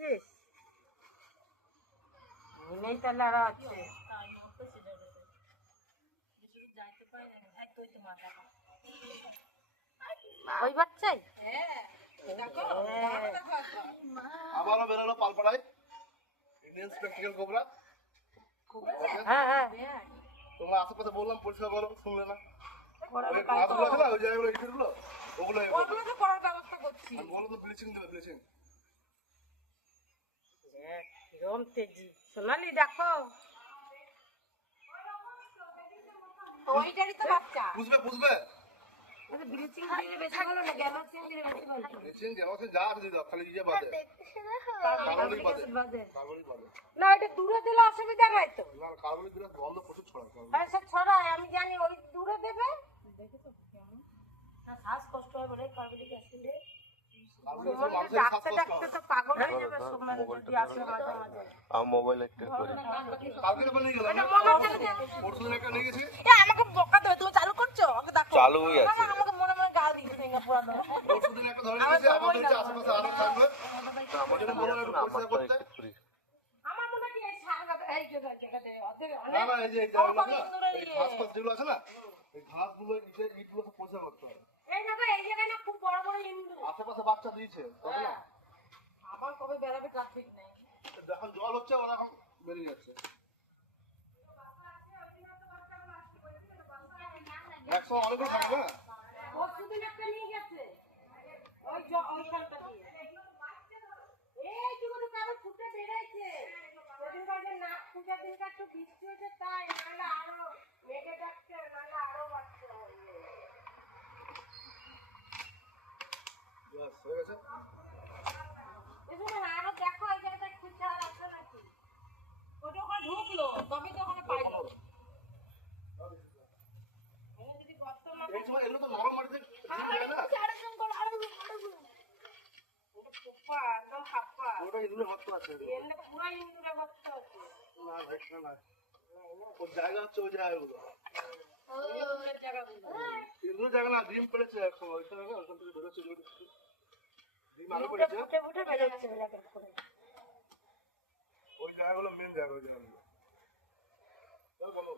দেখছিস নেই তাহলে আরো আছে ওই বাচ্চাই আবারও বেরোলো পালপাড়ায় ইন্ডিয়ান স্পেকটিক্যাল কোবরা। হ্যাঁ হ্যাঁ তোমরা আশেপাশে বললাম পরিষ্কার করো, শুনলে না। ওই ঘাসগুলো আছে না, ওই জায়গাগুলো ইটেরগুলো ওগুলো তো করার ব্যবস্থা করছি। বলো তো ব্লিচিং দেবে, ব্লিচিং। কিরম তেজি সোনালি দেখো ওইটারই তো বাচ্চা বুঝবে বুঝবে ব্লিচিং দিলে বেশি ভালো না গ্যালোক্সিন দিলে বেশি ভালো ব্লিচিং যেমন যা আছে দিদি খালি ইয়ে বাদে কার্বনিক বাদে কার্বনিক বাদে না এটা দূরে দিলে অসুবিধা নাই তো না কার্বনিক দিলে গন্ধ প্রচুর ছড়ায়। হ্যাঁ সব ছড়ায় আমি জানি ওই দূরে দেবে না শ্বাস কষ্ট হয় বলে কার্বনিক অ্যাসিডে ডাক্তার ডাক্তার তো পাগল হয়ে যাবে সময় যদি আসে মাঝে মাঝে মোবাইল একটু করে কালকে তো নিয়ে গেলাম পরশুদিন একটা নিয়ে গেছি। আমাকে বকা দেবে তুমি চালু করছো ওকে দেখো চালুই আছে আমাকে মনে মনে গাল দিচ্ছে সিঙ্গাপুর পরশুদিন একটা ধরে নিয়েছি, আমাদের যে আশেপাশে আরো থাকবে আমার জন্য বলো একটু পরিষ্কার করতে। আমার মনে হয় এই সারগাটা এই জায়গাতে অনেক না না এই যে এই জায়গাগুলো না, এই ঘাস ফাস যেগুলো আছে না, এই ঘাসগুলো ইটগুলো সব পরিষ্কার করতে হবে। এই দেখো এই জায়গায় না খুব বড় বড় ইন্দু আশেপাশে বাচ্চা দিয়েছে তবে না আবার কবে বেরাবে ট্রাফিক নেই যখন জল হচ্ছে ওরা এখন বেরিয়ে যাচ্ছে। 100 অনেকগুলো থাকবে না। পরশুদিন একটা নিয়ে গেছে ওইখানটা দিয়ে এইটুকু তো কারো ফুটে বেড়েছে সেদিনকার যে নাক ফুটার দিনকার একটু বৃষ্টি হয়েছে তাই নাহলে আরো মেঘে ডাকছে নাহলে আরো বাড়ছে ব্যাস হয়ে গেছে। এখানে আরো দেখো এই জায়গাটা একটু ছাড় আছে নাকি ওটা ওখানে ঢুকলো তবে তো ওখানে পাইলো যদি গর্ত না এই সময় এগুলো তো নরম মাটিতে ঢুকে না, একদম হাপ্পা ওটা এগুলো গর্ত আছে। এমনি তো পুরো ইন্দুরে গর্ত আছে না ভাই না ওর জায়গা হচ্ছে ওই জায়গাগুলো, ইন্দুরের জায়গাগুলো এগুলো জায়গা না, ডিম পেড়েছে এখন ওইখানে না, ওখান থেকে বেরোচ্ছে ডিম আলু পেড়েছে ফুটে ফুটে বেরোচ্ছে এলাকার করে ওই জায়গাগুলো মেন জায়গা, ওই জায়গাগুলো বলো।